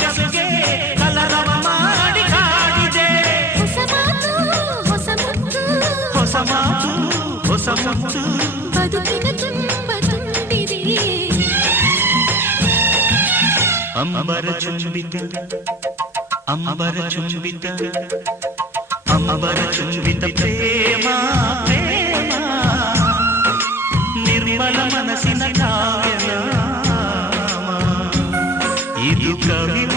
ಬೆಸುಗೆ ಕಲರವ ಮಾಡಿ ಕಾಡಿದೆ. ಹೊಸ ಮಾತು ಹೊಸ ಮುತ್ತು ಬದುಕಿನ ತುಂಬ ತುಂಬಿದೆ. ಅಂಬರ ಚುಂಬಿತ ಅಂಬರ ಚುಂಬಿತ ಅಂಬರ ಚುಂಬಿತ ಪ್ರೇಮ ಪ್ರೇಮ ನಿರ್ಮಲ ಮನಸ್ಸಿನ ಕಾವ್ಯ ಇದು ಕವಿಮ